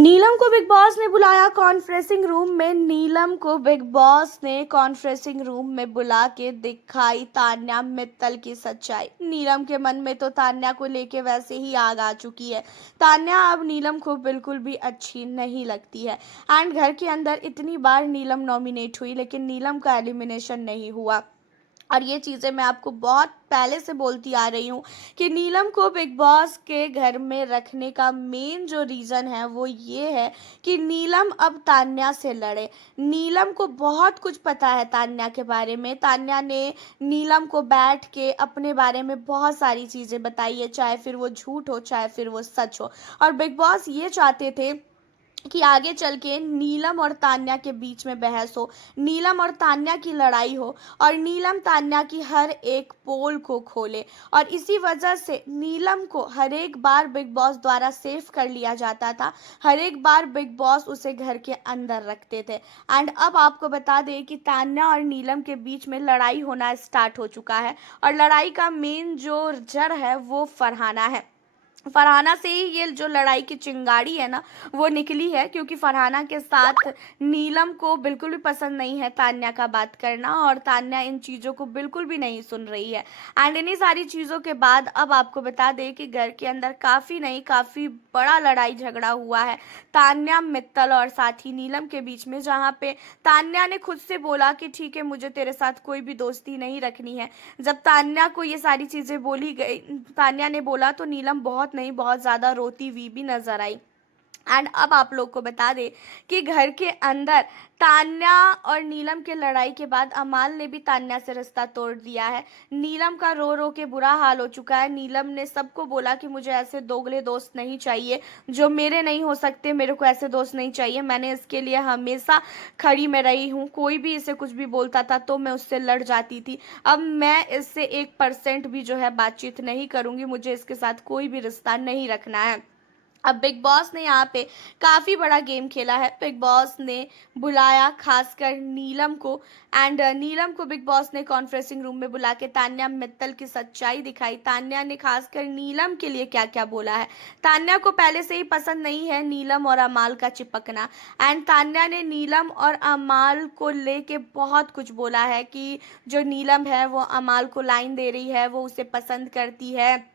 नीलम को big boss ने बुलाया कॉन्फ्रेंसिंग रूम में। नीलम को बिग बॉस ने कॉन्फ्रेंसिंग रूम में बुला के दिखाई तान्या मित्तल की सच्चाई। नीलम के मन में तो तान्या को लेके वैसे ही आग आ चुकी है। तान्या अब नीलम को बिल्कुल भी अच्छी नहीं लगती है। एंड घर के अंदर इतनी बार नीलम नॉमिनेट हुई लेकिन नीलम का एलिमिनेशन नहीं हुआ। और ये चीज़ें मैं आपको बहुत पहले से बोलती आ रही हूँ कि नीलम को बिग बॉस के घर में रखने का मेन जो रीज़न है वो ये है कि नीलम अब तान्या से लड़े। नीलम को बहुत कुछ पता है तान्या के बारे में। तान्या ने नीलम को बैठ के अपने बारे में बहुत सारी चीज़ें बताई है, चाहे फिर वो झूठ हो चाहे फिर वो सच हो। और बिग बॉस ये चाहते थे कि आगे चल के नीलम और तान्या के बीच में बहस हो, नीलम और तान्या की लड़ाई हो और नीलम तान्या की हर एक पोल को खोले। और इसी वजह से नीलम को हर एक बार बिग बॉस द्वारा सेव कर लिया जाता था, हर एक बार बिग बॉस उसे घर के अंदर रखते थे। एंड अब आपको बता दें कि तान्या और नीलम के बीच में लड़ाई होना स्टार्ट हो चुका है। और लड़ाई का मेन जो जड़ है वो फरहाना है। फरहाना से ही ये जो लड़ाई की चिंगारी है ना वो निकली है, क्योंकि फरहाना के साथ नीलम को बिल्कुल भी पसंद नहीं है तान्या का बात करना और तान्या इन चीज़ों को बिल्कुल भी नहीं सुन रही है। एंड इन्हीं सारी चीज़ों के बाद अब आपको बता दें कि घर के अंदर काफ़ी बड़ा लड़ाई झगड़ा हुआ है तान्या मित्तल और साथ ही नीलम के बीच में, जहाँ पे तान्या ने खुद से बोला कि ठीक है मुझे तेरे साथ कोई भी दोस्ती नहीं रखनी है। जब तान्या को ये सारी चीज़ें बोली गई, तान्या ने बोला तो नीलम बहुत ज़्यादा रोती हुई भी नजर आई। एंड अब आप लोग को बता दें कि घर के अंदर तान्या और नीलम के लड़ाई के बाद अमाल ने भी तान्या से रिश्ता तोड़ दिया है। नीलम का रो रो के बुरा हाल हो चुका है। नीलम ने सबको बोला कि मुझे ऐसे दोगले दोस्त नहीं चाहिए जो मेरे नहीं हो सकते, मेरे को ऐसे दोस्त नहीं चाहिए। मैंने इसके लिए हमेशा खड़ी में रही हूँ, कोई भी इसे कुछ भी बोलता था तो मैं उससे लड़ जाती थी। अब मैं इससे 1% भी जो है बातचीत नहीं करूँगी, मुझे इसके साथ कोई भी रिश्ता नहीं रखना है। अब बिग बॉस ने यहाँ पे काफ़ी बड़ा गेम खेला है। बिग बॉस ने बुलाया खासकर नीलम को। एंड नीलम को बिग बॉस ने कॉन्फ्रेंसिंग रूम में बुला के तान्या मित्तल की सच्चाई दिखाई। तान्या ने खासकर नीलम के लिए क्या क्या बोला है। तान्या को पहले से ही पसंद नहीं है नीलम और अमाल का चिपकना। एंड तान्या ने नीलम और अमाल को लेके बहुत कुछ बोला है कि जो नीलम है वो अमाल को लाइन दे रही है, वो उसे पसंद करती है,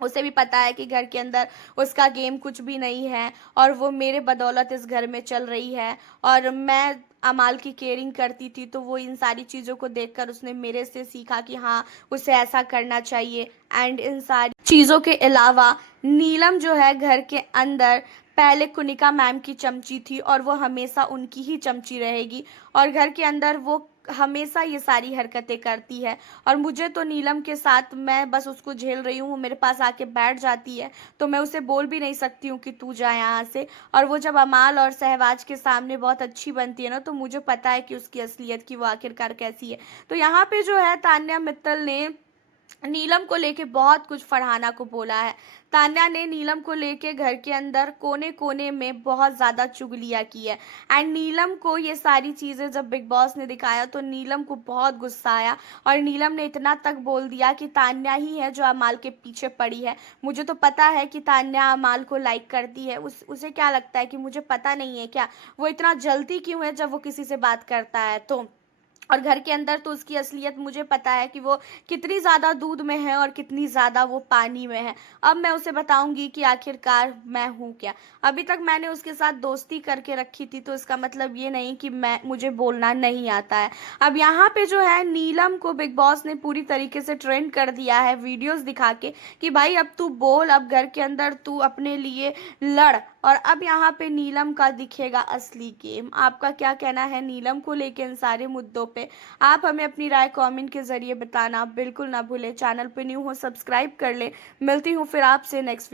उसे भी पता है कि घर के अंदर उसका गेम कुछ भी नहीं है और वो मेरे बदौलत इस घर में चल रही है। और मैं अमाल की केयरिंग करती थी तो वो इन सारी चीज़ों को देखकर उसने मेरे से सीखा कि हाँ उसे ऐसा करना चाहिए। एंड इन सारी चीज़ों के अलावा नीलम जो है घर के अंदर पहले कुनिका मैम की चमची थी और वो हमेशा उनकी ही चमची रहेगी। और घर के अंदर वो हमेशा ये सारी हरकतें करती है। और मुझे तो नीलम के साथ मैं बस उसको झेल रही हूँ, वो मेरे पास आके बैठ जाती है तो मैं उसे बोल भी नहीं सकती हूँ कि तू जा यहाँ से। और वो जब अमाल और सहवाज के सामने बहुत अच्छी बनती है ना तो मुझे पता है कि उसकी असलियत की वो आखिरकार कैसी है। तो यहाँ पे जो है तान्या मित्तल ने नीलम को लेके बहुत कुछ फरहाना को बोला है। तान्या ने नीलम को लेके घर के अंदर कोने कोने में बहुत ज़्यादा चुगलियाँ की है। एंड नीलम को ये सारी चीज़ें जब बिग बॉस ने दिखाया तो नीलम को बहुत गुस्सा आया और नीलम ने इतना तक बोल दिया कि तान्या ही है जो अमाल के पीछे पड़ी है। मुझे तो पता है कि तान्या अमाल को लाइक करती है, उसे क्या लगता है कि मुझे पता नहीं है क्या, वो इतना जल्दी क्यों है जब वो किसी से बात करता है तो। और घर के अंदर तो उसकी असलियत मुझे पता है कि वो कितनी ज़्यादा दूध में है और कितनी ज़्यादा वो पानी में है। अब मैं उसे बताऊंगी कि आखिरकार मैं हूँ क्या। अभी तक मैंने उसके साथ दोस्ती करके रखी थी तो इसका मतलब ये नहीं कि मुझे बोलना नहीं आता है। अब यहाँ पे जो है नीलम को बिग बॉस ने पूरी तरीके से ट्रेंड कर दिया है वीडियोस दिखा के कि भाई अब तू बोल, अब घर के अंदर तू अपने लिए लड़। और अब यहाँ पे नीलम का दिखेगा असली गेम। आपका क्या कहना है नीलम को लेके इन सारे मुद्दों पे? आप हमें अपनी राय कमेंट के जरिए बताना बिल्कुल ना भूलें। चैनल पे न्यू हो सब्सक्राइब कर ले। मिलती हूँ फिर आपसे नेक्स्ट